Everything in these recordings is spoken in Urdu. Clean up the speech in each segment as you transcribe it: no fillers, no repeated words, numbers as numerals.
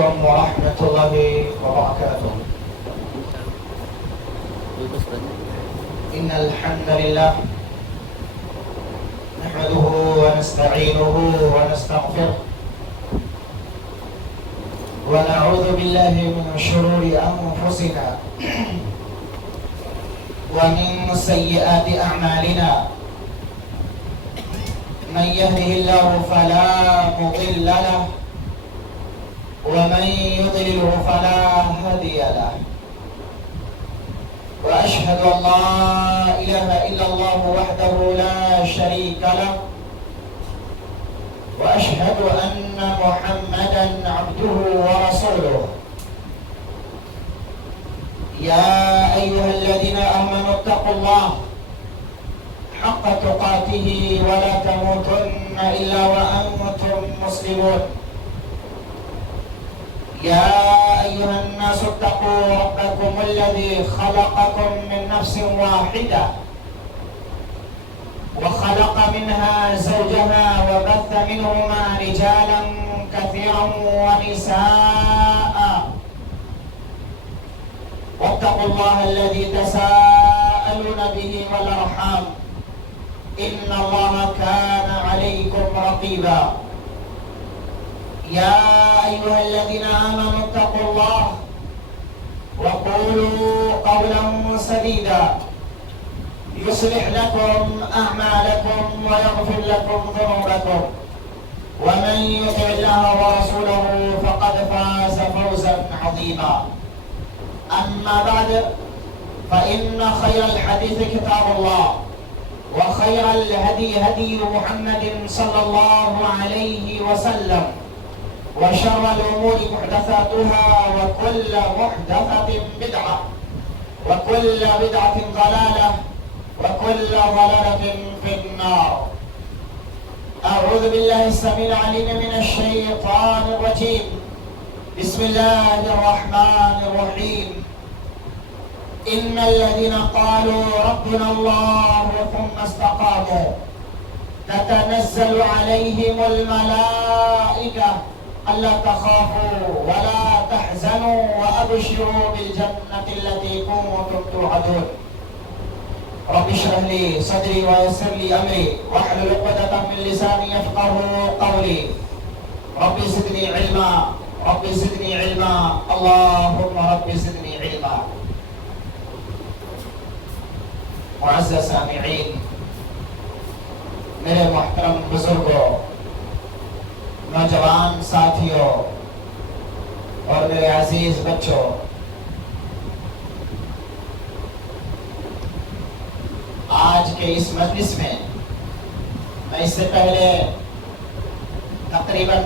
عليكم ورحمة الله وبركاته. إن الحمد لله نحمده ونستعينه ونستغفره ونعوذ بالله من شرور أنفسنا ومن سيئات أعمالنا. من يهده الله فلا مضل له ومن يضلله فلا هادي له. وأشهد أن لا إله إلا الله وحده لا شريك له وأشهد أن محمدا عبده ورسوله. يا أيها الذين آمنوا اتقوا الله حق تقاته ولا تموتن إلا وأنتم مسلمون. يا أيها الناس اتقوا ربكم الذي خلقكم من نفس واحدة وخلق منها زوجها وبث منهما رجالا كثيرا ونساء. واتقوا الله الذي تساءلون به والأرحام إن الله كان عليكم رقيبا. يا أيها الذين آمنوا اتقوا الله وقولوا قولا سديدا يصلح لكم أعمالكم ويغفر لكم ذنوبكم ومن يطع الله ورسوله فقد فاز فوزا عظيما. أما بعد فإن خير الحديث كتاب الله وخير الهدي هدي محمد صلى الله عليه وسلم وشر الأمور محدثاتها وكل محدثة بدعة وكل بدعة ضلالة وكل ضلالة في النار. أعوذ بالله السميع العليم من الشيطان الرجيم. بسم الله الرحمن الرحيم. إن الذين قالوا ربنا الله ثم استقاموا تتنزل عليهم الملائكة ألا تخافوا ولا تحزنوا وأبشروا بالجنة التي كنتم توعدون. رب اشرح لي صدري ويسر لي أمري واحلل عقدة من لساني يفقهوا قولي. رب زدني علما رب زدني علما اللهم رب زدني علما. معزز سامعین، میرے محترم بزرگوں، نوجوان ساتھیوں اور میرے عزیز بچوں، آج کے اس مجلس میں میں اس سے پہلے تقریباً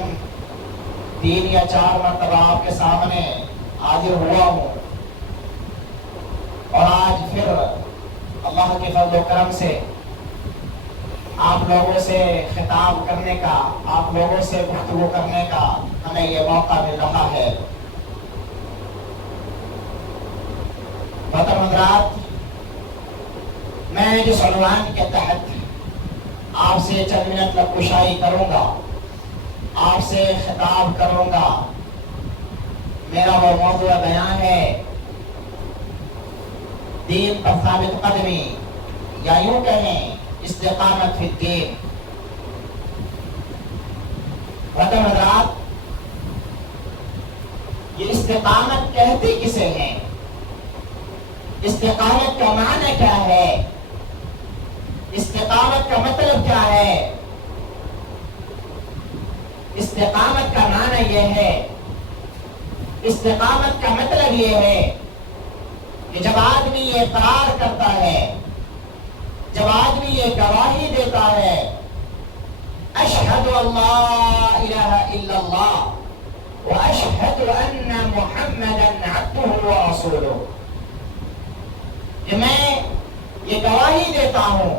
3 یا 4 مرتبہ آپ کے سامنے حاضر ہوا ہوں، اور آج پھر اللہ کے فضل و کرم سے آپ لوگوں سے خطاب کرنے کا، آپ لوگوں سے گفتگو کرنے کا ہمیں یہ موقع مل رہا ہے۔ محترم حضرات، میں جس عنوان کے تحت آپ سے چند منٹ لب کشائی کروں گا، آپ سے خطاب کروں گا، میرا وہ موضوع بیان ہے دین پر ثابت قدمی، یا یوں کہیں استقامت فی الدین۔ محترم حضرات، یہ استقامت کہتے کسے ہیں؟ استقامت کا معنی کیا ہے؟ استقامت کا مطلب کیا ہے؟ استقامت کا معنی یہ ہے، استقامت کا مطلب یہ ہے کہ جب آدمی یہ اقرار کرتا ہے، جب آدمی یہ گواہی دیتا ہے اشہد ان لا الہ الا اللہ واشہد ان محمدا عبدہ ورسولہ، کہ میں یہ گواہی دیتا ہوں،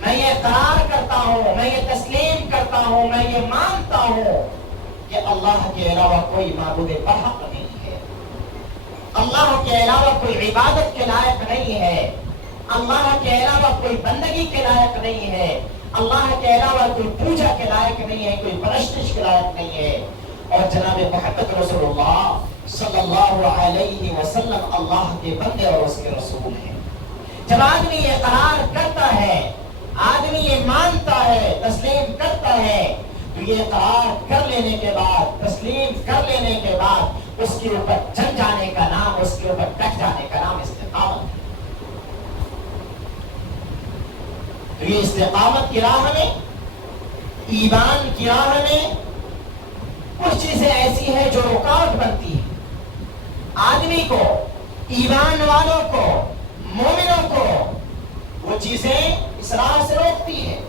میں یہ اقرار کرتا ہوں، میں یہ تسلیم کرتا ہوں، میں یہ مانتا ہوں کہ اللہ کے علاوہ کوئی معبود برحق نہیں ہے، اللہ کے علاوہ کوئی عبادت کے لائق نہیں ہے، اللہ کے علاوہ کوئی بندگی کے لائق نہیں ہے، اللہ کے علاوہ کوئی پوجا کے لائق نہیں ہے، کوئی پرستش کے لائق نہیں ہے، اور جناب محمد رسول اللہ صلی اللہ علیہ وسلم اللہ کے بندے اور اس کے رسول ہیں۔ جب آدمی یہ قرار کرتا ہے، آدمی یہ مانتا ہے، تسلیم کرتا ہے، تو یہ قرار کر لینے کے بعد، تسلیم کر لینے کے بعد اس کے اوپر چل جانے کا نام، اس کے اوپر ڈٹ جانے کا نام استقامت ہے۔ تو یہ استقامت کی راہ میں، ایمان کی راہ میں کچھ چیزیں ایسی ہیں جو رکاوٹ بنتی ہیں آدمی کو، ایمان والوں کو، مومنوں کو، وہ چیزیں اس راہ سے روکتی ہیں۔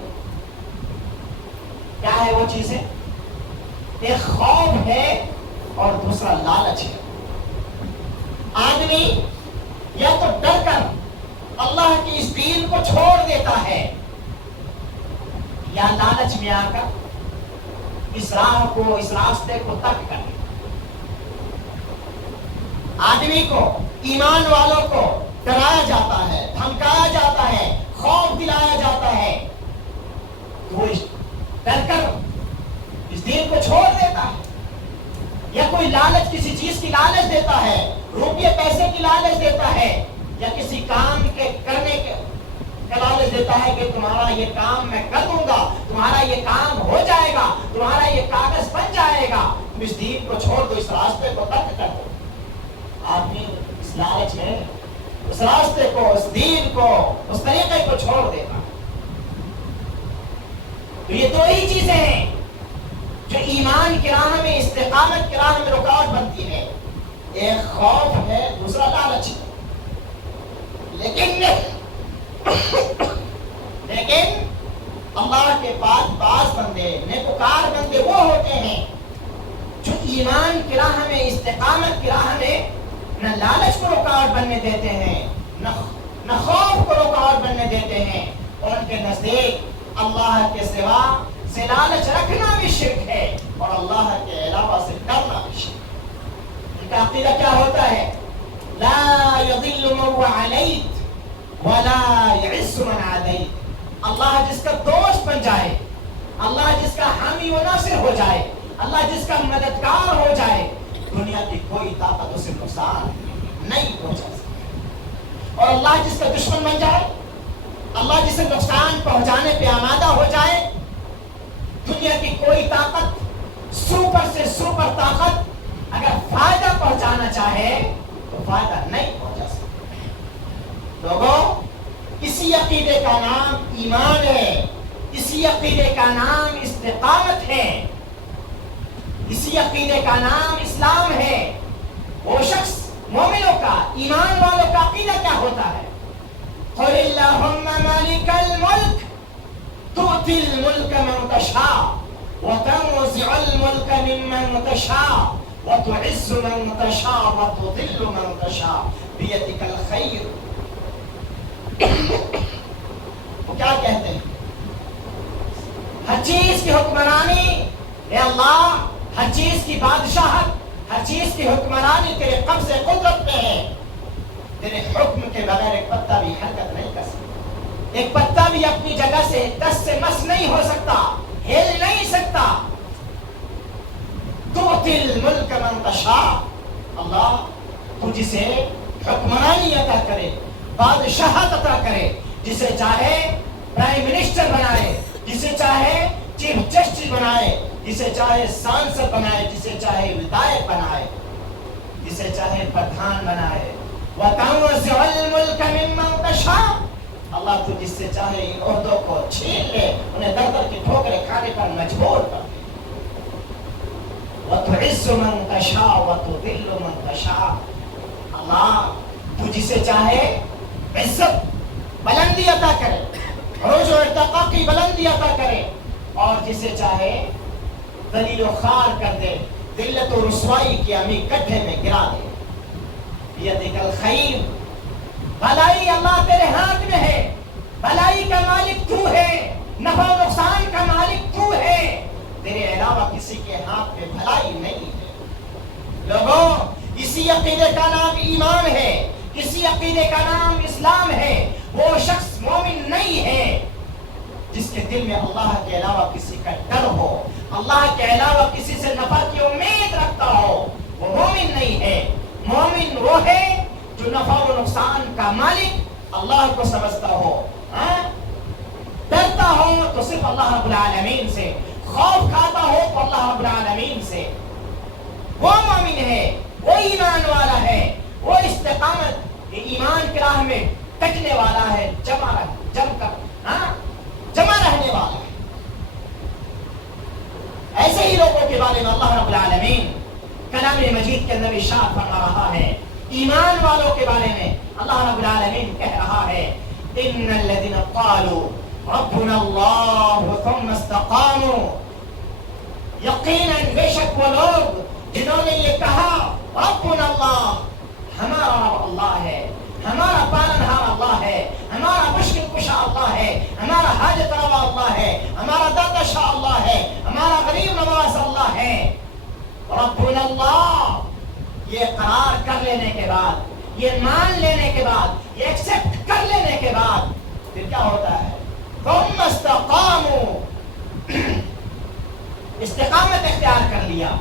کیا ہے وہ چیزیں؟ ایک خوف ہے اور دوسرا لالچ ہے۔ آدمی یا تو ڈر کر اللہ کی اس دین کو چھوڑ دیتا ہے، یا لالچ میں آ کر اس راہ کو، اس راستے کو ترک کر دیتا۔ آدمی کو، ایمان والوں کو ڈرایا جاتا ہے، دھمکایا جاتا ہے، خوف دلایا جاتا ہے، تو وہ ڈر کر اس دین کو چھوڑ دیتا ہے۔ یا کوئی لالچ، کسی چیز کی لالچ دیتا ہے، روپیے پیسے کی لالچ دیتا ہے، یا کسی کام کے کرنے کے لالچ دیتا ہے کہ تمہارا یہ کام میں کر دوں گا، تمہارا یہ کام ہو جائے گا، تمہارا یہ کاغذ بن جائے گا، تم اس دین کو چھوڑ دو، اس راستے کو ترک کر دو۔ آدمی اس لالچ میں اس راستے کو، اس دین کو، اس طریقے کو چھوڑ دیتا۔ تو یہ دو ہی چیزیں ہیں جو ایمان کی راہ میں، استقامت کی راہ میں رکاوٹ بنتی ہے۔ ایک خوف ہے، دوسرا لالچ ہے۔ لیکن اللہ کے پاس بعض بندے، نیکوکار بندے وہ ہوتے ہیں جو ایمان کی راہ میں، استقامت کی راہ میں نہ لالچ کو رکاوٹ بننے دیتے ہیں، نہ خوف کو رکاوٹ بننے دیتے ہیں، اور ان کے نزدیک اللہ کے سوا سے لالچ رکھنا بھی شرک ہے، اور اللہ کے علاوہ سے ڈرنا بھی شرک ہے۔ ان کا عقیدہ کیا ہوتا ہے؟ لا يضل من علیت ولا يعز من عادیت۔ اللہ جس کا دوست بن جائے، اللہ جس کا حامی و ناصر ہو جائے، اللہ جس کا مددگار ہو جائے، دنیا کی کوئی طاقت اسے نقصان نہیں پہنچا سکتی۔ اور اللہ جس کا دشمن بن جائے، اللہ جسے نقصان پہنچانے پہ آمادہ ہو جائے، دنیا کی کوئی طاقت، سپر سے سپر طاقت اگر فائدہ پہنچانا چاہے تو فائدہ نہیں پہنچا سکتی۔ لوگوں، اسی عقیدے کا نام ایمان ہے، اسی عقیدے کا نام استقامت ہے، اسی عقیدے کا نام اسلام ہے۔ وہ شخص، مومنوں کا، ایمان والوں کا عقیدہ کیا ہوتا ہے؟ قل اللہم مالک الملک تؤتی الملک من تشاء وتنزع الملک ممن تشاء وتعز من تشاء وتذل من تشاء بیدک الخیر۔ وہ کیا کہتے ہیں؟ ہر چیز کی حکمرانی اے اللہ، ہر چیز کی بادشاہت، ہر چیز کی حکمرانی تیرے قبض قدرت میں ہے۔ تیرے حکم کے بغیر ایک پتا بھی حرکت نہیں کر سکتا، ایک پتا بھی اپنی جگہ سے دس سے مس نہیں ہو سکتا، ہل نہیں سکتا۔ تؤتی الملک من تشاء، اللہ تو جسے حکمرانی عطا کرے، بادشاہت عطا کرے، جسے چاہے پرائم منسٹر بنائے، جسے چاہے چیف جسٹس بنائے، جسے چاہے سانسد بنائے، جسے چاہے ودایک بنائے، جسے چاہے پردھان بنائے۔ وَتَنزِعُ الْمُلْكَ مِمَّن تَشَاءُ، اللہ تو جس سے چاہے ان عہدوں کو چھین لے، انہیں در در کی ٹھوکریں کھانے پر مجبور کر دے۔ وَتُعِزُّ مَن تَشَاءُ وَتُذِلُّ مَن تَشَاءُ، اللہ تو جسے چاہے عزت، بلندی عطا کرے، عروج و ارتقاء کی بلندی عطا کرے، اور جسے چاہے ذلیل و خوار کر دے، ذلت و رسوائی کی امی گڈھے میں گرا دے۔ بیدک الخیر، بھلائی اللہ تیرے ہاتھ میں ہے، بھلائی کا مالک تو ہے، نفع و نقصان کا مالک تو ہے، تیرے علاوہ کسی کے ہاتھ میں بھلائی نہیں ہے۔ لوگوں، اسی عقیدے کا نام ایمان ہے، اسی عقیدے کا نام اسلام ہے۔ وہ شخص مومن نہیں ہے جس کے دل میں اللہ کے علاوہ کسی کا ڈر ہو، اللہ کے علاوہ کسی سے نفع کی امید رکھتا ہو، وہ مومن نہیں ہے۔ کا مالک اللہ کو سمجھتا ہو، ڈرتا ہو تو صرف اللہ رب العالمین سے، خوف کھاتا ہو تو اللہ رب العالمین سے، وہ مومن ہے، وہ ایمان والا ہے، وہ استقامت ایمان کی راہ میں ٹکنے والا ہے، جمع رہنے والا ہے۔ ایسے ہی لوگوں کے بارے میں اللہ رب العالمین کلام مجید کے اندر ارشاد فرما رہا ہے، ایمان والوں کے بارے میں اللہ رب العالمین کہہ رہا ہے، ان الذين قالوا ربنا الله ثم استقاموا، یقیناً بے شک وہ لوگ جنہوں نے یہ کہا ربنا اللہ، ہمارا رب اللہ ہے، ہمارا پالنہار اللہ ہے، ہمارا مشکل کشا اللہ ہے، ہمارا حاجت روا اللہ ہے، ہمارا داتا شاہ اللہ ہے، ہمارا غریب نواز اللہ ہے، ربنا اللہ، یہ قرار کر لینے کے بعد، یہ مان لینے کے بعد، یہ ایکسپٹ کر لینے کے بعد پھر کیا ہوتا ہے؟ ثم استقاموا، استقامت اختیار کر لیا،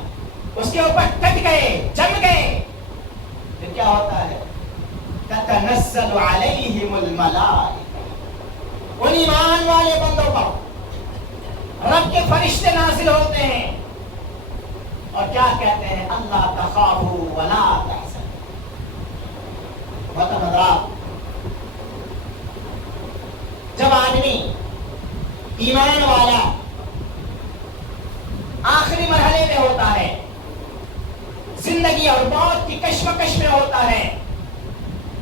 اس کے اوپر ڈٹ گئے، جم گئے، پھر کیا ہوتا ہے؟ تتنزل علیہم الملائکہ، ان ایمان والے بندوں پر رب کے فرشتے نازل ہوتے ہیں اور کیا کہتے ہیں؟ اللہ تخافوا ولا تحزنوا۔ محترم حضرات، جب آدمی ایمان والا آخری مرحلے میں ہوتا ہے، زندگی اور موت کی کشمکش میں ہوتا ہے،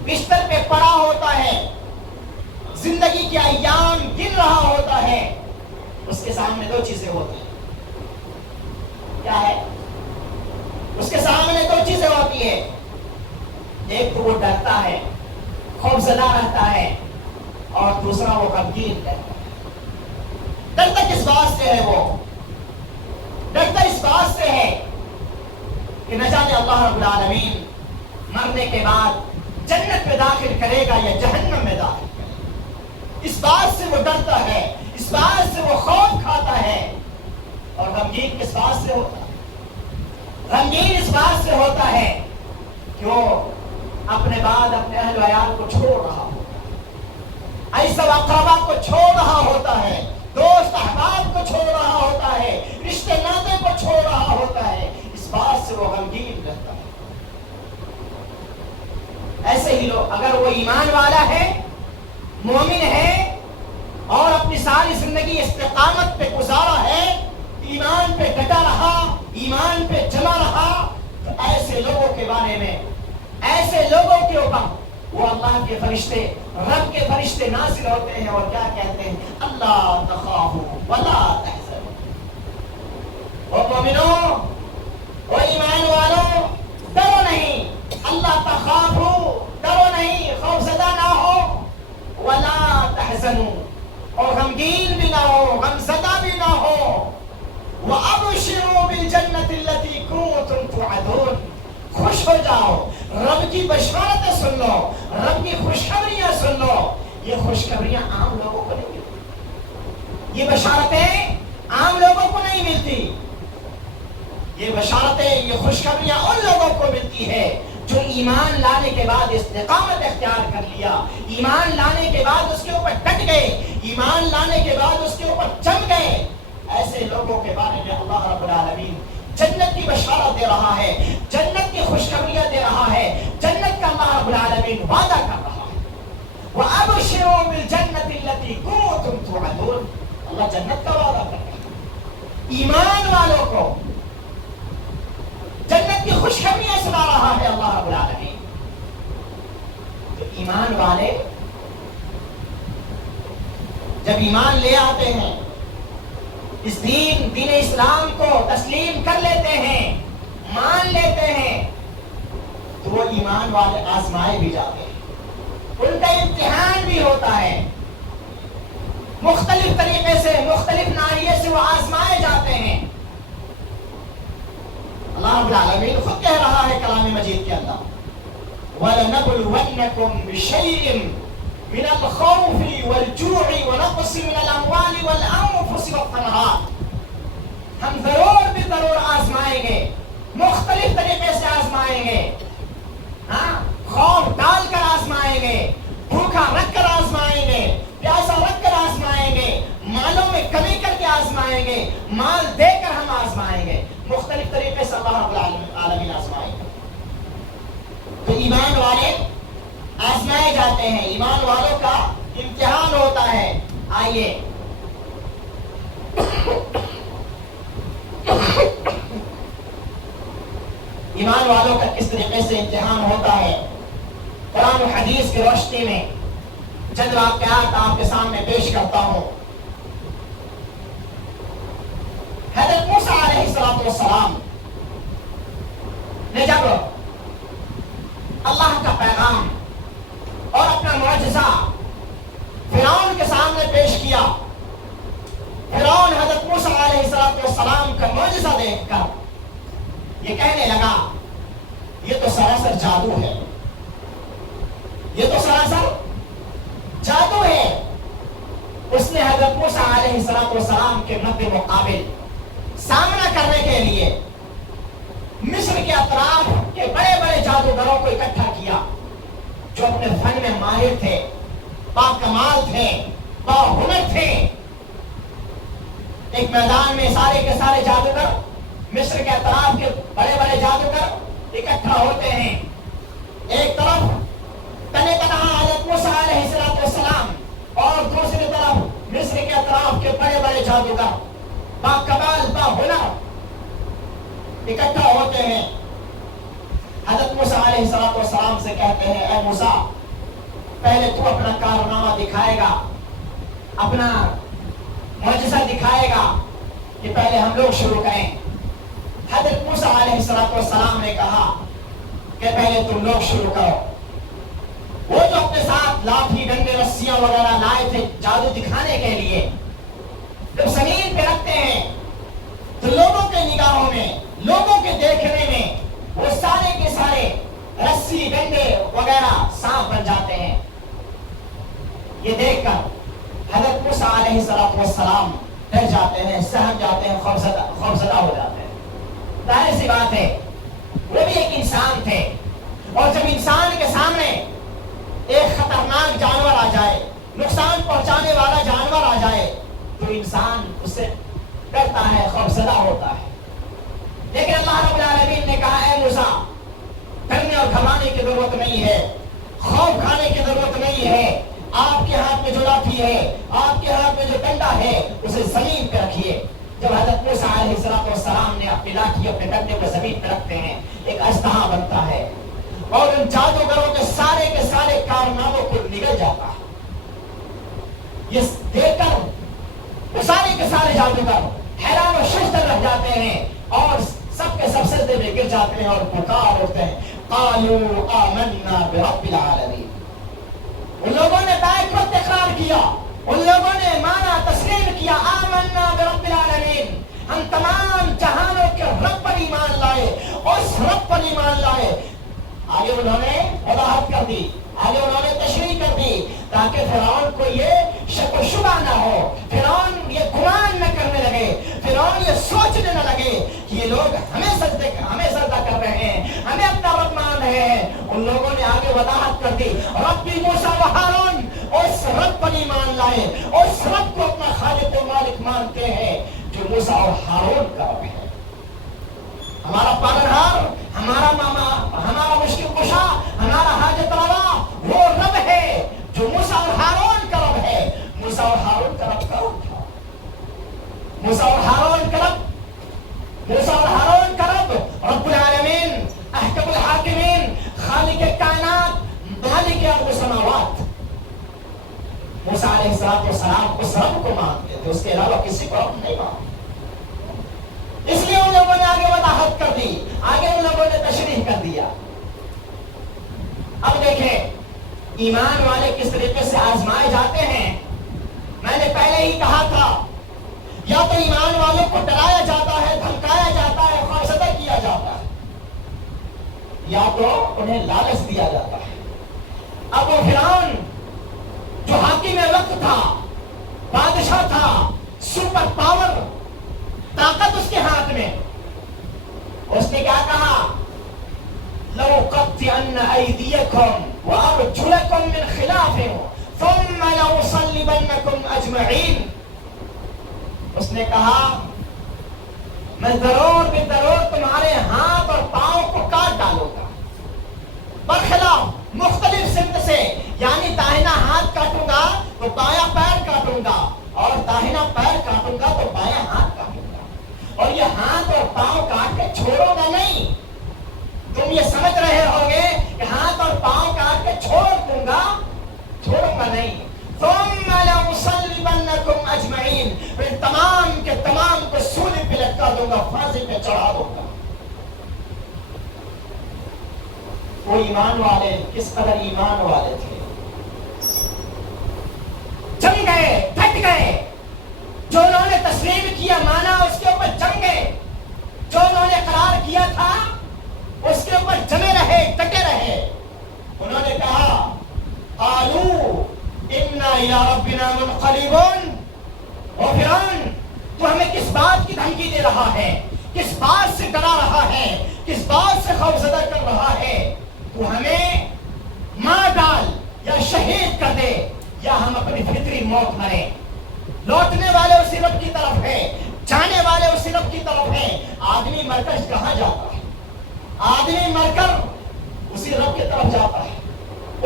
بستر پہ پڑا ہوتا ہے، زندگی کے ایام گن رہا ہوتا ہے، اس کے سامنے دو چیزیں ہوتی ہیں۔ کیا ہے؟ اس کے سامنے دو چیزیں ہوتی ہیں، ایک تو وہ ڈرتا ہے، خوفزدہ رہتا ہے، اور دوسرا وہ غمگین رہتا ہے۔ ڈرتا کس بات سے ہے؟ وہ ڈرتا اس بات سے ہے کہ نہ جانے اللہ رب العالمین مرنے کے بعد جنت میں داخل کرے گا یا جہنم میں داخل کرے گا، اس بات سے وہ ڈرتا ہے، اس بات سے وہ خوف کھاتا ہے۔ اور غمگین کس بات سے ہوتا ہے؟ غمگین اس بات سے ہوتا ہے کہ وہ اپنے بعد اپنے اہل و عیال کو چھوڑ رہا ہوتا ہے، ایسا اقربا کو چھوڑ رہا ہوتا ہے، دوست احباب کو چھوڑ رہا ہوتا ہے، رشتے ناطے کو چھوڑ رہا ہوتا ہے، اس بات سے وہ غمگین رہتا ہے۔ ایسے ہی لوگ، اگر وہ ایمان والا ہے، مومن ہے، اور اپنی ساری زندگی استقامت پہ گزارا ہے، ایمان پہ ڈٹا رہا، ایمان پہ جمع رہا، تو ایسے لوگوں کے بارے میں، ایسے لوگوں کے اوپر وہ اللہ کے فرشتے، رب کے فرشتے نازل ہوتے ہیں اور کیا کہتے ہیں؟ اللہ تخافوا ولا تحزنوا۔ وہ مومنوں، وہ ایمان والوں، ڈرو نہیں، اللہ تخافوا، ڈرو نہیں، خوفزدہ نہ ہو، ولا تحزنوا، اور غمگین بھی نہ ہو، غمزدہ بھی نہ ہو، وَأَبْشِرُوا بِالْجَنَّةِ الَّتِي كُنتُمْ تُوعَدُونَ، خوش ہو جاؤ، رب کی بشارتیں سن لو، رب کی خوشخبریاں سن لو۔ یہ خوشخبریاں عام لوگوں کو نہیں ملتی، یہ بشارتیں عام لوگوں کو نہیں ملتی، یہ بشارتیں، یہ خوشخبریاں ان لوگوں کو ملتی ہے جو ایمان لانے کے بعد استقامت اختیار کر لیا، ایمان لانے کے بعد اس کے اوپر ڈٹ گئے، ایمان لانے کے بعد اس کے اوپر جم گئے۔ ایسے لوگوں کے بارے میں اللہ رب العالمین جنت کی بشارت دے رہا ہے، جنت کی خوشخبریاں دے رہا ہے، جنت کا اللہ رب العالمین وعدہ کر رہا ہے۔ وَأَبْشِرُوا بِالْجَنَّةِ الَّتِي كُنتُمْ تُوعَدُونَ، اللہ جنت کا وعدہ کر رہا ہے، ایمان والوں کو جنت کی خوشخبریاں سنا رہا ہے اللہ رب العالمین۔ تو ایمان والے جب ایمان لے آتے ہیں، اس دین اسلام کو تسلیم کر لیتے ہیں، مان لیتے ہیں، تو وہ ایمان والے آزمائے بھی جاتے ہیں، ان کا امتحان بھی ہوتا ہے، مختلف طریقے سے، مختلف ناحیے سے وہ آزمائے جاتے ہیں۔ اللہ رب العالمین خود کہہ رہا ہے کلام مجید کے اندر، وَلَنَبْلُوَنَّكُمْ بِشَيْءٍ مِنَ الْخَوْفِ وَالْجُوعِ وَنَقْصٍ مِنَ الْأَمْوَالِ وَالْأَنفُسِ وَالثَّمَرَاتِ، ہم ضرور بھی ضرور آزمائیں گے، مختلف طریقے سے آزمائیں گے، خوف ڈال کر آزمائیں گے، جاتے ہیں، ایمان والوں کا امتحان ہوتا ہے۔ آئیے ایمان والوں کا کس طریقے سے امتحان ہوتا ہے، قرآن و حدیث کی روشنی میں چند واقعات آپ کے سامنے پیش کرتا ہوں۔ حضرت موسیٰ علیہ السلام نے جب اللہ کا پیغام اور اپنا معجزہ فرعون کے سامنے پیش کیا، فرعون حضرت موسیٰ علیہ السلام کا معجزہ دیکھ کر یہ کہنے لگا یہ تو سراسر جادو ہے، یہ تو سراسر جادو ہے۔ اس نے حضرت موسیٰ علیہ السلام کے مد مقابل سامنا کرنے کے لیے مصر کے اطراف کے بڑے بڑے جادوگروں کو اکٹھا کیا جو اپنے فن میں ماہر تھے، باکمال تھے، باہنر تھے۔ ایک میدان میں سارے کے سارے جادوگر، مصر کے اطراف کے بڑے بڑے جادوگر اکٹھا ہوتے ہیں۔ ایک طرف تنہا تنہا حضرت موسیٰ علیہ السلام اور دوسری طرف مصر کے اطراف کے بڑے بڑے جادوگر باکمال باہنر اکٹھا ہوتے ہیں۔ حضرت موسیٰ علیہ السلام سے کہتے ہیں اے موسیٰ پہلے تو اپنا کارنامہ دکھائے گا، اپنا معجزہ دکھائے گا کہ پہلے ہم لوگ شروع کریں۔ حضرت موسیٰ علیہ السلام نے کہا کہ پہلے تم لوگ شروع کرو۔ وہ جو اپنے ساتھ لاٹھی ڈنڈے رسیاں وغیرہ لائے تھے جادو دکھانے کے لیے، جب زمین پہ رکھتے ہیں تو لوگوں کے نگاہوں میں، لوگوں کے دیکھنے میں وہ سارے کے سارے رسی ڈنڈے وغیرہ سانپ بن جاتے ہیں۔ یہ دیکھ کر حضرت موسیٰ علیہ السلام ڈر جاتے ہیں، سہم جاتے ہیں، خوفزدہ ہو جاتے ہیں۔ ظاہر سی بات ہے وہ بھی ایک انسان تھے، اور جب انسان کے سامنے ایک خطرناک جانور آ جائے، نقصان پہنچانے والا جانور آ جائے تو انسان اس سے ڈرتا ہے، خوفزدہ ہوتا ہے۔ لیکن اللہ رب العالمین نے کہا اے موسیٰ ڈرنے اور گھبرانے کی ضرورت نہیں ہے، خوف کھانے کی ضرورت نہیں ہے۔ آپ کے ہاتھ میں جو لاٹھی ہے، آپ کے ہاتھ میں جو ڈنڈا ہے اسے زمین پہ رکھیے۔ جب حضرت موسیٰ علیہ السلام نے اپنی لاٹھی اپنے ڈنڈے کو زمین پہ رکھتے ہیں ایک اژدہا بنتا ہے اور ان جادوگروں کے سارے کارناموں کو نگل جاتا ہے۔ یہ دیکھ کر وہ سارے کے سارے جادوگر حیران و ششدر رہ جاتے ہیں اور سب کے سب سجدے میں گر جاتے ہیں اور پکار اٹھتے ہیں قالوا آمنا برب العالمین۔ ان لوگوں نے بیک وقت اقرار کیا، ان لوگوں نے مانا تسلیم کیا آمنا برب العالمین، ہم تمام جہانوں کے رب پر ایمان لائے، اس رب پر ایمان لائے۔ آگے انہوں نے وضاحت کر دی، آگے انہوں نے تشریح کر دی تاکہ فرعون کو یہ شک و شبہ نہ ہو، فرعون یہ گمان نہ کرنے لگے، فرعون یہ سوچنے نہ لگے کہ یہ لوگ ہمیں سجدہ کر رہے ہیں، ہمیں اپنا رب مان رہے ہیں۔ ان لوگوں نے آگے وضاحت کر دی ربی موسیٰ و ہارون، اس رب پر ایمان لائے، اس رب کو اپنا خالق و مالک مانتے ہیں جو موسیٰ اور ہارون کا رب ہے۔ ہمارا پالنہار، ہمارا ماما، ہمارا مشکل کشا، ہمارا حاجت روا وہ رب ہے جو موسیٰ اور ہارون کا رب ہے۔ موسیٰ اور ہارون کا رب کون تھا؟ موسیٰ اور ہارون کا رب رب العالمین، احکم الحاکمین، خالق کائنات، مالک ارض و سماوات۔ موسیٰ علیہ السلام اس رب کو مانتے تھے، اس کے علاوہ کسی کو رب نہیں مانتے۔ اس لیے ان لوگوں نے آگے وضاحت کر دی، آگے ان لوگوں نے تشریح کر دیا۔ اب دیکھیں ایمان والے کس طریقے سے آزمائے جاتے ہیں۔ میں نے پہلے ہی کہا تھا یا تو ایمان والوں کو ڈرایا جاتا ہے، دھمکایا جاتا ہے، خوفزدہ کیا جاتا ہے، یا تو انہیں لالچ دیا جاتا ہے۔ اب وہ فرعون جو حاکم وقت تھا، بادشاہ تھا، سپر پاور، طاقت اس کے ہاتھ میں، اس نے کیا کہا لَأُقَطِّعَنَّ أَيْدِيَكُمْ وَأَرْجُلَكُمْ مِنْ خِلَافٍ ثُمَّ لَأُصَلِّبَنَّكُمْ أَجْمَعِينَ۔ اس نے کہا میں ضرور تمہارے ہاتھ اور پاؤں کو کاٹ ڈالوں گا، برخلاف مختلف سمت سے، یعنی تو دایاں پیر کاٹوں گا، اور داہنا پیر کاٹوں گا تو بایاں ہاتھ کاٹوں گا، اور یہ ہاتھ اور پاؤں کاٹ کے چھوڑوں گا نہیں۔ تم یہ سمجھ رہے ہوگے کہ ہاتھ اور پاؤں کاٹ کے چھوڑ دوں گا، چھوڑوں گا نہیں۔ ثم لأصلبنكم اجمعین، پھر تمام کے تمام کو سولی پہ لٹکا دوں گا، پھانسی پہ چڑھا دوں گا۔ وہ ایمان والے کس قدر ایمان والے تھے، جم گئے، ڈٹ گئے۔ جو انہوں نے تسلیم کیا، مانا، اس کے اوپر جم گئے۔ جو انہوں نے قرار کیا تھا اس کے اوپر جمے رہے، ڈٹے رہے۔ انہوں نے کہا قالوا انا الى ربنا منقلبون۔ او فرعون، تو ہمیں کس بات کی دھمکی دے رہا ہے، کس بات سے ڈرا رہا ہے، کس بات سے خوفزدہ کر رہا ہے؟ تو ہمیں مار ڈال یا شہید کر دے، یا ہم اپنی فطری موت مریں۔ لوٹنے والے اسی رب کی طرف ہیں، جانے والے اسی رب کی طرف ہیں۔ آدمی مر کر کہاں جاتا ہے؟ آدمی مر کر اسی رب کی طرف جاتا ہے،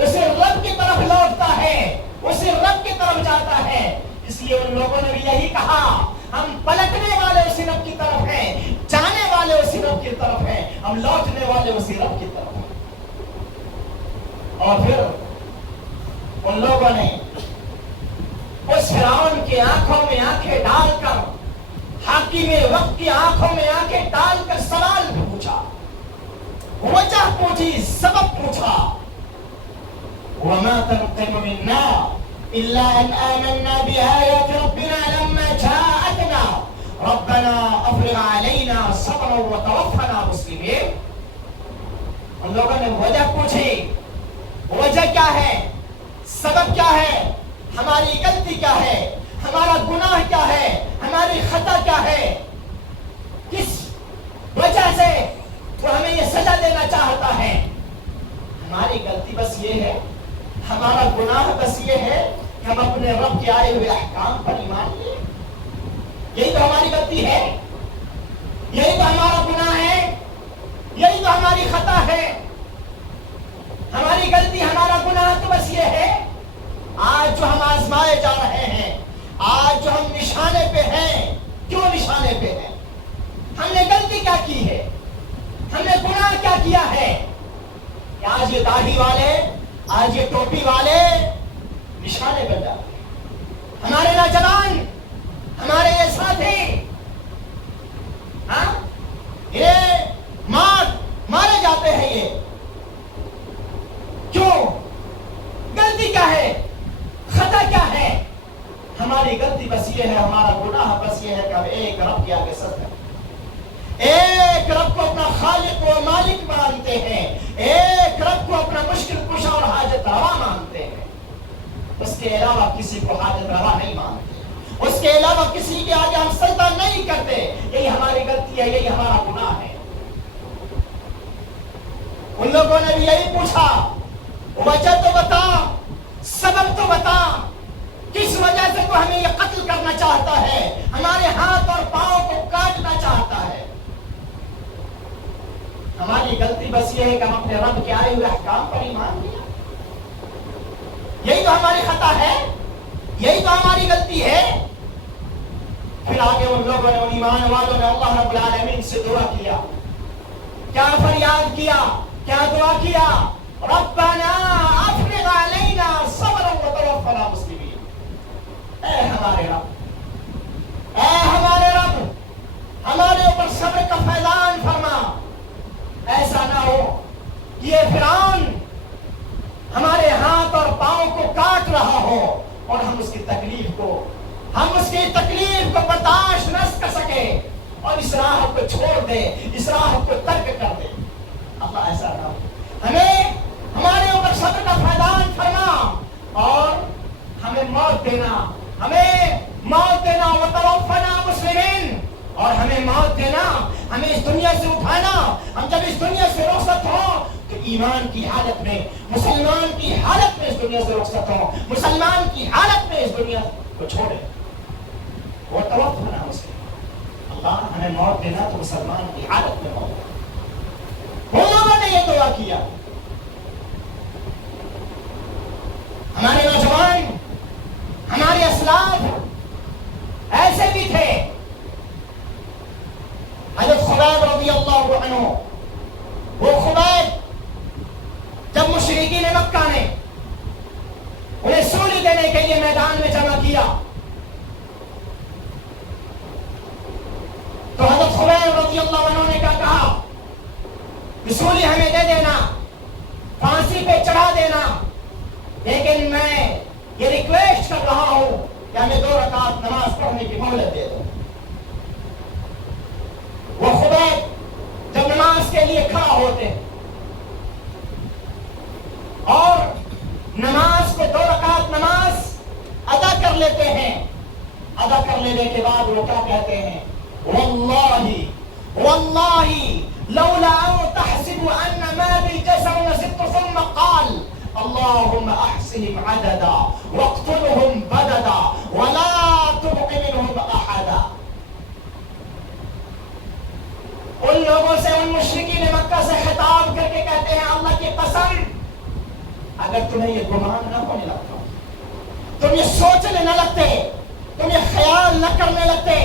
اسی رب کی طرف لوٹتا ہے، اسی رب کی طرف جاتا ہے۔ اس لیے ان لوگوں نے بھی یہی کہا، ہم پلٹنے والے اسی رب کی طرف ہیں، جانے والے اسی رب کی طرف ہیں، ہم لوٹنے والے اسی رب کی طرف ہیں۔ اور پھر ان لوگوں نے اس فرعون کی آنکھوں میں آنکھیں ڈال کر، حاکم وقت کی آنکھوں میں آنکھیں ڈال کر سوال پوچھا، وجہ پوچھی، سبب پوچھا۔ وَمَا تَنْقِمُ مِنَّا إِلَّا أَنْ آمَنَّا بِآيَاتِ رَبِّنَا لَمَّا جَاءَتْنَا رَبَّنَا أَفْرِغْ عَلَيْنَا صَبْرًا وَتَوَفَّنَا مُسْلِمِينَ۔ ان لوگوں نے وجہ پوچھی، وجہ کیا ہے، سبب کیا ہے، ہماری غلطی کیا ہے، ہمارا گناہ کیا ہے، ہماری خطا کیا ہے، کس وجہ سے وہ ہمیں یہ سزا دینا چاہتا ہے؟ ہماری غلطی بس یہ ہے، ہمارا گناہ بس یہ ہے کہ ہم اپنے رب کے آئے ہوئے احکام پر ایمان لیں۔ یہی تو ہماری غلطی ہے، یہی تو ہمارا گناہ ہے، یہی تو ہماری خطا ہے۔ ہماری غلطی، ہمارا گناہ تو بس یہ ہے، آج جو ہم آزمائے جا رہے ہیں، آج جو ہم نشانے پہ ہیں، کیوں نشانے پہ ہیں؟ ہم نے غلطی کیا کی ہے، ہم نے گناہ کیا کیا ہے کہ آج یہ داڑھی والے، آج یہ ٹوپی والے نشانے بن جاتے ہیں؟ ہمارے نوجوان، ہمارے یہ ساتھی، ہاں، یہ مارے جاتے ہیں۔ یہ کیوں؟ غلطی کیا ہے، خطا کیا ہے؟ ہماری غلطی بس یہ ہے، ہمارا گناہ بس یہ ہے کہ ہم ایک رب کے آگے سر کرتے ہیں، ایک رب کو اپنا خالق و مالک مانتے ہیں، ایک رب کو اپنا مشکل کشا اور حاجت روا مانتے ہیں۔ اس کے علاوہ کسی کو حاجت روا نہیں مانتے، اس کے علاوہ کسی کے آگے ہم سجدہ نہیں کرتے۔ یہی ہماری غلطی ہے، یہی ہمارا گناہ ہے۔ ان لوگوں نے بھی یہی پوچھا، وجہ تو بتا، سبب تو بتا، کس وجہ سے تو ہمیں یہ قتل کرنا چاہتا ہے، ہمارے ہاتھ اور پاؤں کو کاٹنا چاہتا ہے؟ ہماری غلطی بس یہ ہے کہ ہم اپنے رب کے آئے ہوئے احکام پر ایمان لیا۔ یہی تو ہماری خطا ہے، یہی تو ہماری غلطی ہے۔ پھر آگے ان لوگوں نے، ان ایمان والوں نے اللہ رب العالمین سے دعا کیا، کیا فریاد کیا، کیا دعا کیا؟ ربنا افرغ علینا صبرا وتوفنا مسلمین۔ اے ہمارے رب، اے ہمارے رب، ہمارے اوپر صبر کا فیضان فرما۔ ایسا نہ ہو کہ یہ فرعون ہمارے ہاتھ اور پاؤں کو کاٹ رہا ہو اور ہم اس کی تکلیف کو برداشت نہ کر سکے اور اس راہ کو چھوڑ دے، اس راہ کو ترک کر دے۔ اللہ ایسا نہ ہو، ہمیں ہمارے اوپر صبر کا فیضان فرما اور ہمیں موت دینا، ہمیں موت دینا، وتوفنا مسلمین، اور ہمیں موت دینا، ہمیں اس دنیا سے اٹھانا۔ ہم جب اس دنیا سے رخصت ہوں تو ایمان کی حالت میں، مسلمان کی حالت میں اس دنیا سے رخصت ہوں، مسلمان کی حالت میں اس دنیا کو چھوڑیں۔ وتوفنا مسلمین، اللہ ہمیں موت دینا تو مسلمان کی حالت میں موت دینا۔ ان لوگوں نے یہ دعا کیا۔ ہمارے نوجوان لیے میدان میں جمع کیا تو حضرت خبیب رضی اللہ عنہ نے کیا کہا؟ رسول ہمیں دے دینا، پھانسی پہ چڑھا دینا، لیکن میں یہ ریکویسٹ کر رہا ہوں کہ ہمیں 2 رکعت نماز پڑھنے کی مہلت دے دو۔ وہ خبیب جب نماز کے لیے کھڑا ہوتے اور نماز کو 2 رکعت نماز ادا کر لیتے ہیں، ادا کر لینے کے بعد وہ کیا کہتے ہیں؟ واللہ لولا ان تحسب ان ما بالجسم نزدت ثم قال اللهم احصهم عددا واقتلهم بددا ولا تبق منهم احدا۔ ان لوگوں سے، ان مشرکین مکہ سے خطاب کر کے کہتے ہیں اللہ کی قسم اگر تمہیں یہ گمان نہ ہونے لگتا، تم یہ سوچنے نہ لگتے، تم یہ خیال نہ کرنے لگتے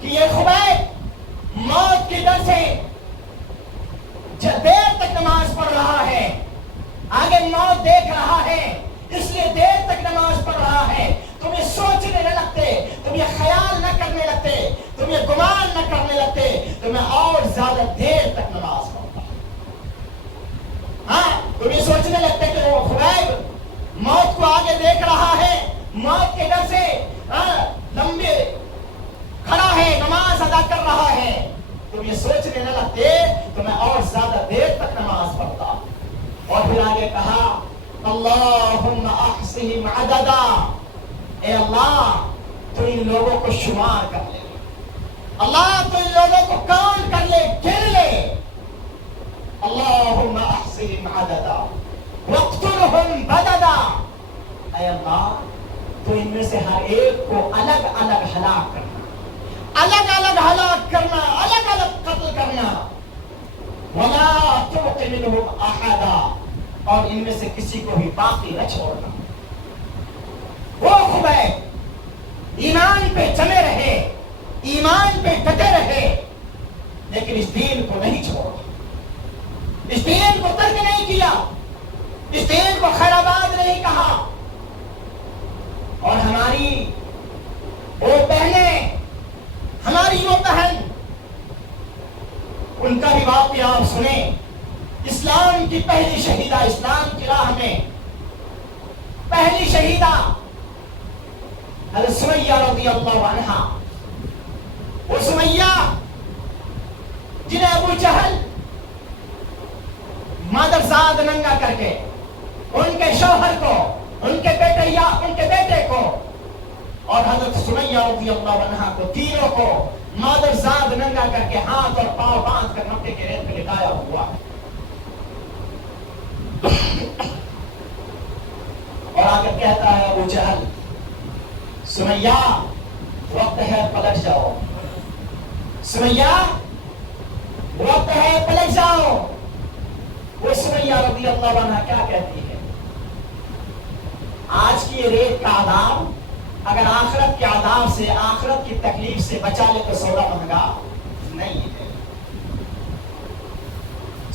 کہ یہ خبیب موت کی ڈر سے دیر تک نماز پڑھ رہا ہے، آگے موت دیکھ رہا ہے، اس لیے دیر تک نماز پڑھ رہا ہے، تم یہ سوچنے نہ لگتے، تم یہ خیال نہ کرنے لگتے، تم یہ گمان نہ کرنے لگتے، تمہیں اور زیادہ دیر تک نماز پڑھتا۔ ہاں، تم یہ سوچنے لگتے کہ وہ خبیب موت کو آگے دیکھ رہا ہے، موت کے ڈر سے لمبے کھڑا ہے، نماز ادا کر رہا ہے، تم یہ سوچنے نہ لگتے تو میں اور زیادہ دیر تک نماز پڑھتا۔ اور پھر آگے کہا اللہم احصہم عددا، اے اللہ تو ان لوگوں کو شمار کر لے، اللہ تو ان لوگوں کو کاؤنٹ کر لے، گن لے، اللہم احصہم عددا واقتلہم بددا، اے اللہ تو ان میں سے ہر ایک کو الگ الگ ہلاک کرنا، الگ الگ ہلاک کرنا، الگ الگ قتل کرنا، ولا تبق منهم احدا، اور ان میں سے کسی کو بھی باقی نہ چھوڑنا۔ وہ خبیب ایمان پہ چلے رہے، ایمان پہ ڈٹے رہے، لیکن اس دین کو نہیں چھوڑا، اس دین کو ترک نہیں کیا، اس دین کو خیر آباد نہیں کہا۔ اور ہماری وہ بہنیں، ہماری وہ بہن، ان کا بھی واقعہ آپ سنیں، اسلام کی پہلی شہیدہ، اسلام کی راہ میں پہلی شہیدہ حضرت سمیہ رضی اللہ عنہا، وہ سمیہ جنہیں ابو جہل مادرزاد ننگا کر کے ان کے شوہر کو، ان کے بیٹے یا ان کے بیٹے کو اور حضرت سمیہ رضی اللہ عنہا کو، تینوں کو مادرزاد ننگا کر کے ہاتھ اور پاؤں باندھ کر مکے کے ریت پہ لٹایا ہوا، اور آگے کہتا ہے ابو جہل سمیہ وقت ہے پلٹ جاؤ، سمیہ وقت ہے پلٹ جاؤ۔ وہ سمیہ رضی اللہ عنہا کیا کہتی ہے؟ آج کی یہ ریت کا عذاب اگر آخرت کے عذاب سے، آخرت کی تکلیف سے بچا لے تو سودا مہنگا نہیں ہے۔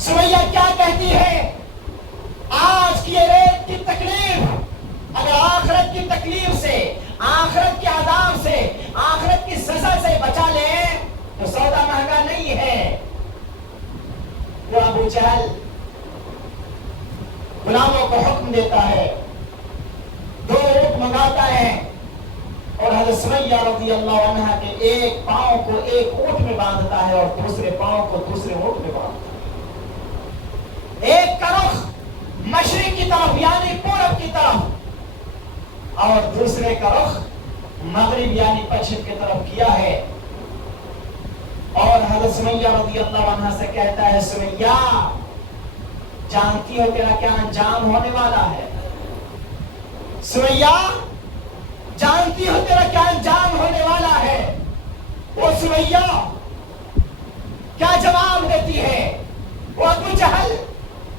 سمیہ کیا کہتی ہے؟ آج کی یہ ریت کی تکلیف اگر آخرت کی تکلیف سے، آخرت کے عذاب سے، آخرت کی سزا سے بچا لے تو سودا مہنگا نہیں ہے۔ وہ ابو جہل غلاموں کو حکم دیتا ہے، 2 اونٹ منگاتا ہے اور حضرت سمیہ رضی اللہ عنہا کے ایک پاؤں کو ایک اونٹ میں باندھتا ہے اور دوسرے پاؤں کو دوسرے اونٹ میں باندھتا ہے، ایک کا رخ مشرق کی طرف یعنی پورب کی طرف اور دوسرے کا رخ مغرب یعنی پچھم کی طرف کیا ہے، اور حضرت سمیہ رضی اللہ عنہا سے کہتا ہے سمیہ جانتی ہو تیرا کیا انجام ہونے والا ہے؟ سمیہ جانتی ہو تیرا کیا انجام ہونے والا ہے؟ وہ سمیہ کیا جواب دیتی ہے؟ وہ ابو جہل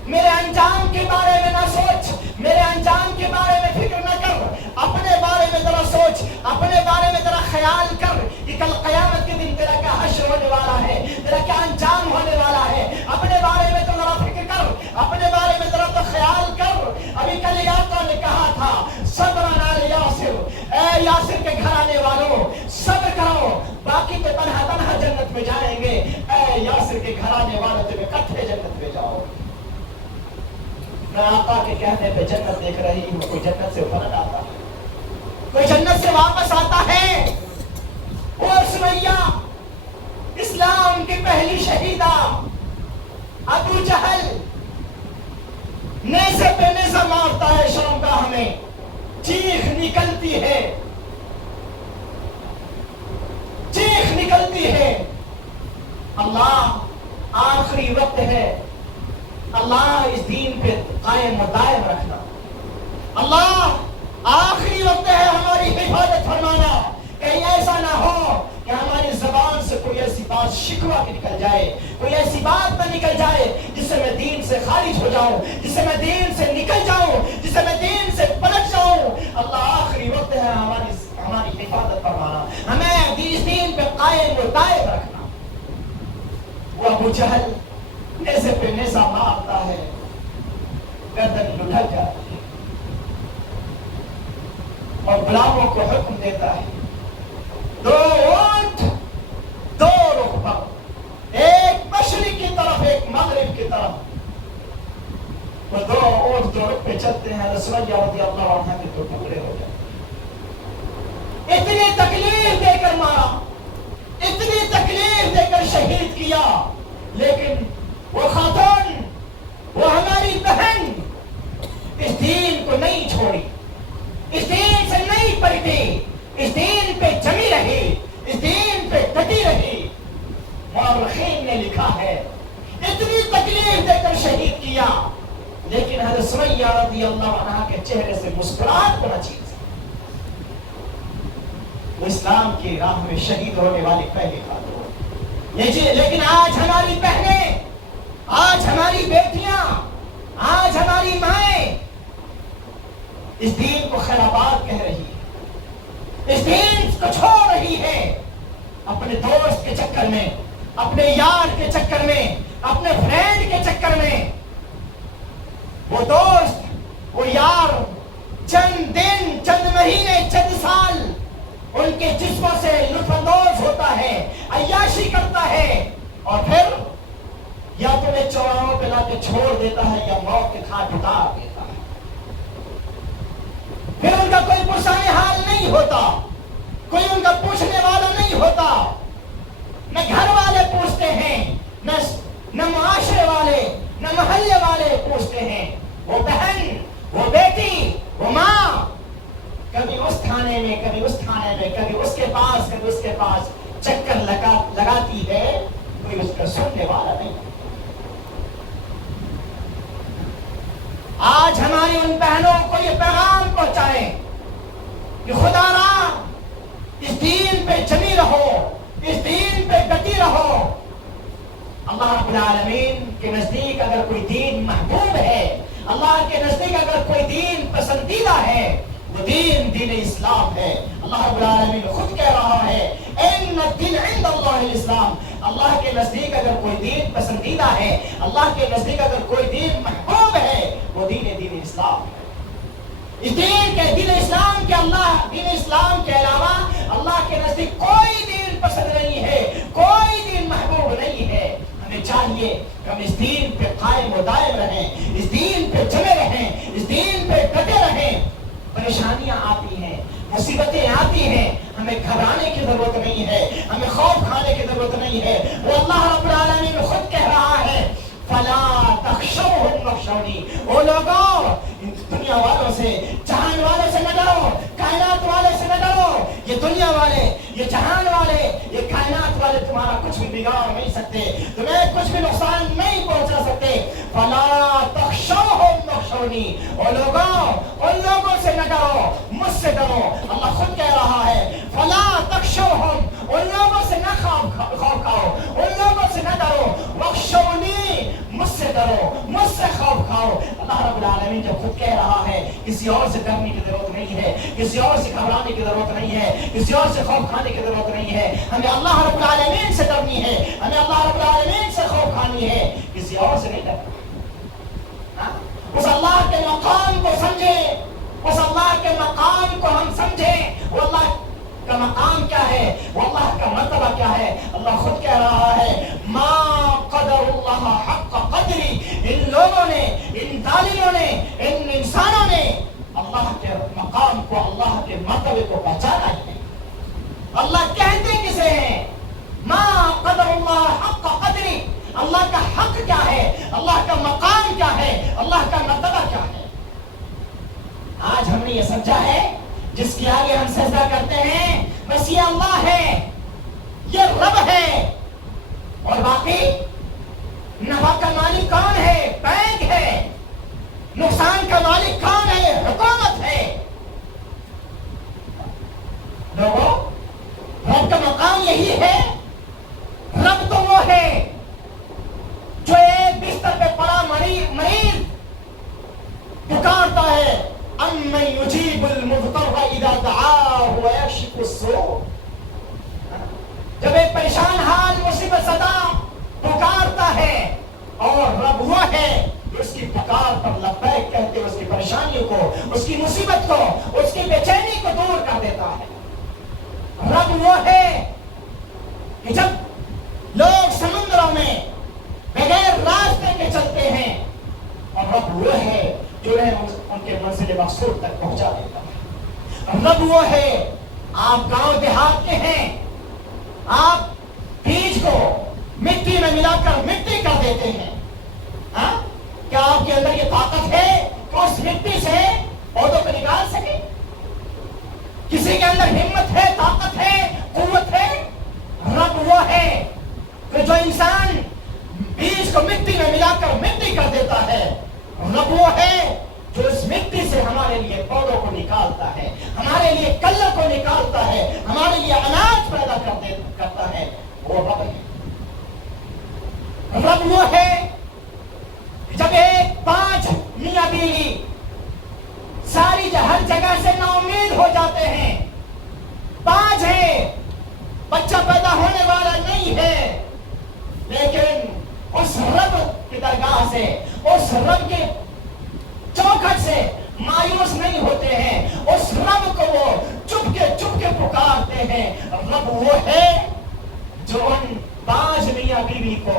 میرے انجام کے بارے میں نہ سوچ، میرے انجام کے بارے میں فکر نہ کر، اپنے بارے میں ذرا سوچ، اپنے بارے میں ذرا خیال کر کہ کل قیامت کے دن تیرا کیا حشر ہونے والا ہے، تیرا کیا انجام ہونے والا ہے، اپنے بارے میں تو ذرا فکر کر، اپنے بارے میں ذرا تو خیال کر۔ ابھی کل آقا نے کہا تھا صبرا لانے والے تم اکٹھے جنت میں جاؤ. میں آقا کے کہنے پہ جنت دیکھ رہی ہوں. کوئی جنت سے پلٹ آتا ہے, کوئی جنت سے واپس آتا ہے. وہ سمیہ اسلام کی پہلی شہیدہ, ابو جہل نیزے پہ نیزہ مارتا ہے شام کا, ہمیں چیخ نکلتی ہے, چیخ نکلتی ہے. اللہ آخری وقت ہے, اللہ اس دین پہ قائم و دائم رکھنا. اللہ آخری وقت ہے ہماری حفاظت فرمانا. کہیں ایسا نہ ہو کہ ہماری زبان سے کوئی ایسی بات شکوہ کی نکل جائے, کوئی ایسی بات نہ نکل جائے جس سے میں دین سے خارج ہو جاؤں, جس سے میں دین سے نکل جاؤں, جس سے میں دین سے پلٹ جاؤں. اللہ آخری وقت ہے ہماری حفاظت فرمانا, ہمیں اس دین پہ قائم و دائم رکھنا. وہ ابو جہل نیزے پہ نیزہ مارتا ہے, گردن لٹک جاتی ہے اور غلاموں کو حکم دیتا ہے, دو اونٹ دو رخ پر, ایک مشرق کی طرف ایک مغرب کی طرف. وہ دو اونٹ دو رخ پہ چلتے ہیں. سمیہ رضی اللہ عنہا کے دو ٹکڑے ہو جاتے. اتنی تکلیف دے کر مارا, اتنی تکلیف دے کر شہید کیا, لیکن وہ خاتون, وہ ہماری بہن اس دین کو نہیں چھوڑی, اس دین سے نہیں پلٹی, اس دین پہ جمی رہی, اس دین پہ ڈٹی رہی. مورخین نے لکھا ہے اتنی تکلیف دے کر شہید کیا, لیکن حضرت سمیہ رضی اللہ عنہا کے چہرے سے مسکراہٹ کو نہ چھین سکی. وہ اسلام کی راہ میں شہید ہونے والی پہلی خاتون. لیکن آج ہماری بہنیں, آج ہماری بیٹیاں, آج ہماری مائیں اس دین کو خرابات کہہ رہی ہے, اس دین کو چھوڑ رہی ہے اپنے دوست کے چکر میں, اپنے یار کے چکر میں, اپنے فرینڈ کے چکر میں. وہ دوست, وہ یار چند دن, چند مہینے, چند سال ان کے جسموں سے لطف اندوز ہوتا ہے, عیاشی کرتا ہے, اور پھر یا تمہیں چوراہوں پہ لا کے چھوڑ دیتا ہے یا موت کے گھاٹ اتار دیتا ہے. پھر ان کا کوئی پرسان حال نہیں ہوتا, کوئی ان کا پوچھنے والا نہیں ہوتا. نہ گھر والے پوچھتے ہیں, نہ معاشرے والے, نہ محلے والے پوچھتے ہیں. وہ بہن, وہ بیٹی, وہ ماں کبھی اس تھانے میں, کبھی اس تھانے میں, کبھی اس کے پاس, کبھی اس کے پاس چکر لگاتی ہے, کوئی اس کا سننے والا نہیں. آج ہماری ان بہنوں کو یہ پیغام پہنچائیں کہ خدا را اس دین پہ جمی رہو, اس دین پہ ڈٹی رہو. اللہ رب العالمین کے نزدیک اگر کوئی دین محبوب ہے, اللہ کے نزدیک اگر کوئی دین پسندیدہ ہے, وہ دین دین اسلام ہے. اللہ رب العالمین خود کہہ رہا ہے ان الدین عند اللہ الاسلام. اللہ کے نزدیک اگر کوئی دین پسندیدہ ہے, اللہ کے نزدیک اگر کوئی دین محبوب ہے, وہ دین اسلام ہے. اس دین اسلام کے اللہ, دین اسلام کے علاوہ اللہ کے نزدیک کوئی دین پسند نہیں ہے, کوئی دین محبوب نہیں ہے. ہمیں چاہیے کہ ہم اس دین پہ قائم و دائم رہیں, اس دین پہ جمے رہیں, اس دین پہ ڈٹے رہیں. پریشانیاں آتی ہیں, مصیبتیں آتی ہیں, ہمیں گھبرانے کی ضرورت نہیں ہے, ہمیں خوف کھانے کی ضرورت نہیں ہے. وہ اللہ رب العالمین خود کہہ رہا ہے فلا تخشوهم واخشونی. وہ لوگوں, دنیا والوں سے, جہان والوں سے نہ ڈرو, کائنات والے سے نہ ڈرو. یہ دنیا والے, یہ جہان والے, یہ کائنات والے تمہارا کچھ بھی بگاڑ نہیں سکتے, تمہیں کچھ بھی نقصان نہیں پہنچا سکتے. فلا تخشوهم واخشونی. وہ لوگوں, ان لوگوں سے نہ ڈرو, مجھ سے ڈرو. اللہ خود کہہ رہا ہے فلا تخشوهم, ان لوگوں سے نہ خوف کھاؤ, ان لوگوں سے نہ ڈرو. واخشونی, مجھ سے ڈرو, مجھ سے خوف کھاؤ. اللہ رب العالمین جب خود کہہ رہا ہے کسی اور سے ڈرنے کی ضرورت نہیں ہے, کسی اور سے گھبرانے کی ضرورت نہیں ہے, کسی اور سے خوف کھانے کی ضرورت نہیں ہے. ہمیں اللہ رب العالمین سے ڈرنی ہے, ہمیں اللہ رب العالمین سے خوف کھانی ہے, کسی اور سے نہیں ڈرنا. اس اللہ کے مقام کو سمجھیں, اس اللہ کے مقام کو ہم سمجھیں. وہ اللہ کا مقام کیا ہے, وہ اللہ کا مرتبہ کیا ہے. اللہ خود کہہ رہا ہے ما قدر اللہ حق قدری، ان لوگوں نے، ان ظالموں نے، ان انسانوں نے اللہ کے مقام کو، اللہ کے مرتبے کو پہچانا ہی نہیں۔ اللہ کہتے کسے ہیں؟ ما قدر اللہ حق قدری، اللہ کا حق کیا ہے، اللہ کا مقام کیا ہے، اللہ کا مرتبہ کیا ہے۔ آج ہم نے یہ سمجھا ہے جس کے آگے ہم سجدہ کرتے ہیں بس یہ اللہ ہے، یہ رب ہے، اور باقی نفع کا مالک کون ہے؟ بینک ہے۔ نقصان کا مالک کون ہے؟ حکومت ہے۔ لوگوں، رب کا مقام یہی ہے۔ رب تو وہ ہے جو ایک بستر پہ پڑا مریض پکارتا ہے امن یجیب المضطر اذا دعاہ ویکشف السوء۔ جب ایک پریشان حال مصیبت زدہ پکارتا ہے، اور رب وہ ہے جو اس کی پکار پر لبیک کہتے اس کی پریشانیوں کو، اس کی مصیبت کو، اس کی بے چینی کو دور کر دیتا ہے۔ رب وہ ہے کہ جب لوگ سمندروں میں بغیر راستے کے چلتے ہیں، اور رب وہ ہے جو ان کے منزل مقصود تک پہنچا دیتا ہے۔ رب وہ ہے، آپ گاؤں دیہات کے ہیں، آپ بیج کو مٹی میں ملا کر مٹی کر دیتے ہیں، ہاں؟ کیا آپ کے اندر یہ طاقت ہے کہ اس مٹی سے پودوں کو نکال سکے؟ کسی کے اندر ہمت ہے، طاقت ہے، قوت ہے؟ رب وہ ہے کہ جو انسان بیج کو مٹی میں ملا کر مٹی کر دیتا ہے۔ رب وہ ہے جو اس مٹی سے ہمارے لیے پودوں کو نکالتا ہے، ہمارے لیے کلر کو نکالتا ہے، ہمارے لیے اناج پیدا کرتا ہے۔ وہ رب ہے۔ رب وہ ہے جب ایک 5 میاں بیوی ساری ہر جگہ سے نا امید ہو جاتے ہیں، 5 ہیں، بچہ پیدا ہونے والا نہیں ہے، لیکن اس رب کی درگاہ سے، اس رب کے چوکھٹ سے مایوس نہیں ہوتے ہیں، اس رب کو وہ چپ کے پکارتے ہیں۔ رب وہ ہے جو ان 5 میاں بیوی کو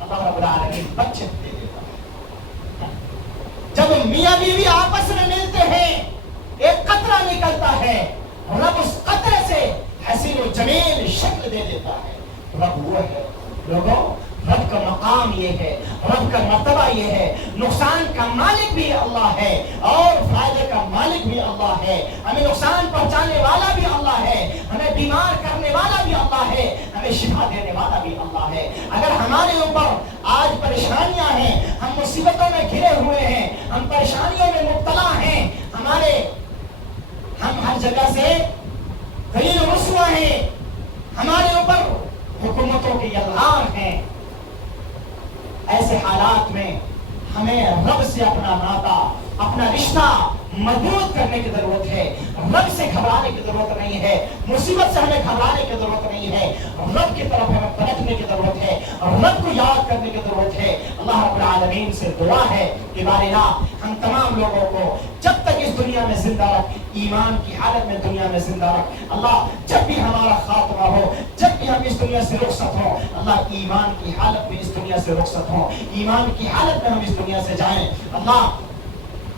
اللہ رب العالمین بچے دے دیتا ہے۔ جب میاں بیوی آپس میں ملتے ہیں، ایک قطرہ نکلتا ہے، رب اس قطرے سے حسین و جمیل شکل دے دیتا ہے۔ رب وہ ہے۔ لوگوں، رب کا مقام یہ ہے، رب کا مرتبہ یہ ہے۔ نقصان کا مالک بھی اللہ ہے اور فائدے کا مالک بھی اللہ ہے۔ ہمیں نقصان پہنچانے والا بھی اللہ ہے، ہمیں بیمار کرنے والا بھی اللہ ہے، ہمیں شفا دینے والا بھی اللہ ہے۔ اگر ہمارے اوپر آج پریشانیاں ہیں، ہم مصیبتوں میں گھرے ہوئے ہیں، ہم پریشانیوں میں مبتلا ہیں، ہم ہر جگہ سے ذلیل و رسوا ہیں، ہمارے اوپر حکومتوں کی الغام ہیں، ایسے حالات میں ہمیں رب سے اپنا ناطا، اپنا رشتہ مضبوط کرنے کی ضرورت ہے۔ رب سے گھبرانے کی ضرورت نہیں ہے، مصیبت سے ہمیں گھبرانے کی ضرورت نہیں ہے، رب کی طرف ہمیں پلٹنے کی ضرورت ہے، رب کو یاد کرنے کی ضرورت ہے۔ اللہ رب العالمین سے دعا ہے کہ بار الہ ہم تمام لوگوں کو جب تک اس دنیا میں زندہ رکھ، ایمان کی حالت میں دنیا میں زندہ رکھ۔ اللہ جب بھی ہمارا خاتمہ ہو، جب بھی ہم اس دنیا سے رخصت ہوں، اللہ ایمان کی حالت میں اس دنیا سے رخصت ہوں، ایمان کی حالت میں ہم اس دنیا سے جائیں۔ اللہ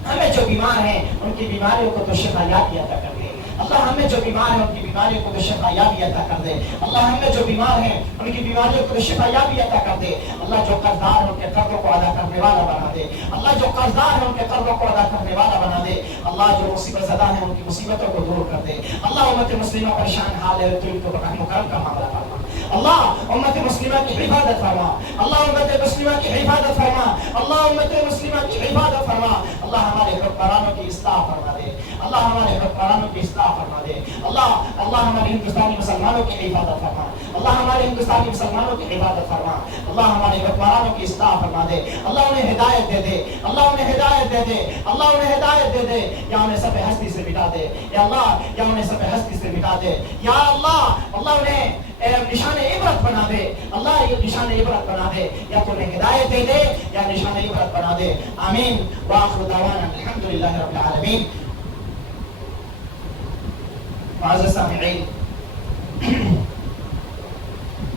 ہمیں جو بیمار ہیں ان کی بیماریوں کو تو شفا یابی عطا کر دے۔ اللہ ہمیں جو بیمار ہیں ان کی بیماریوں کو تو شفا یابی عطا کر دے۔ اللہ ہمیں جو بیمار ہیں ان کی بیماریوں کو تو شفا یابی عطا کر دے۔ اللہ جو قرضدار ہیں ان کے قرضوں کو ادا کرنے والا بنا دے۔ اللہ جو قرضدار ہیں ان کے قرضوں کو ادا کرنے والا بنا دے۔ اللہ جو مصیبت زدہ ہیں ان کی مصیبتوں کو دور کر دے۔ اللہ امت مسلمہ پریشان حال ہے تو ان کو رحم و کرم کا معاملہ فرما۔ اللہ امت مسلمہ کی حفاظت فرما۔ اللہ امت مسلمہ کی حفاظت فرما۔ اللہ امت مسلمہ کی حفاظت فرما۔ اللہ ہمارے حکمرانوں کی اصلاح فرما دے۔ اللہ ہمارے حکمرانوں کی اصلاح فرما دے۔ اللہ ہمارے ہندوستانی مسلمانوں کی حفاظت فرما۔ اللہ ہمارے ہندوستانی مسلمانوں کی حفاظت فرما۔ اللہ ہمارے حکمرانوں کی اصلاح فرما دے۔ اللہ انہیں ہدایت دے دے۔ اللہ انہیں ہدایت دے دے۔ اللہ انہیں ہدایت دے دے، یا انہیں سب ہستی سے مٹا دے۔ یا اللہ، یا انہیں سب ہستی سے مٹا دے۔ یا اللہ، اللہ انہیں نشان عبرت بنا دے۔ اللہ یہ نشان عبرت بنا دے، یا تو انہیں ہدایت دے دے یا نشان عبرت بنا دے۔ آمین وآخر دعوانا الحمدللہ رب العالمین۔ معزز سامعین،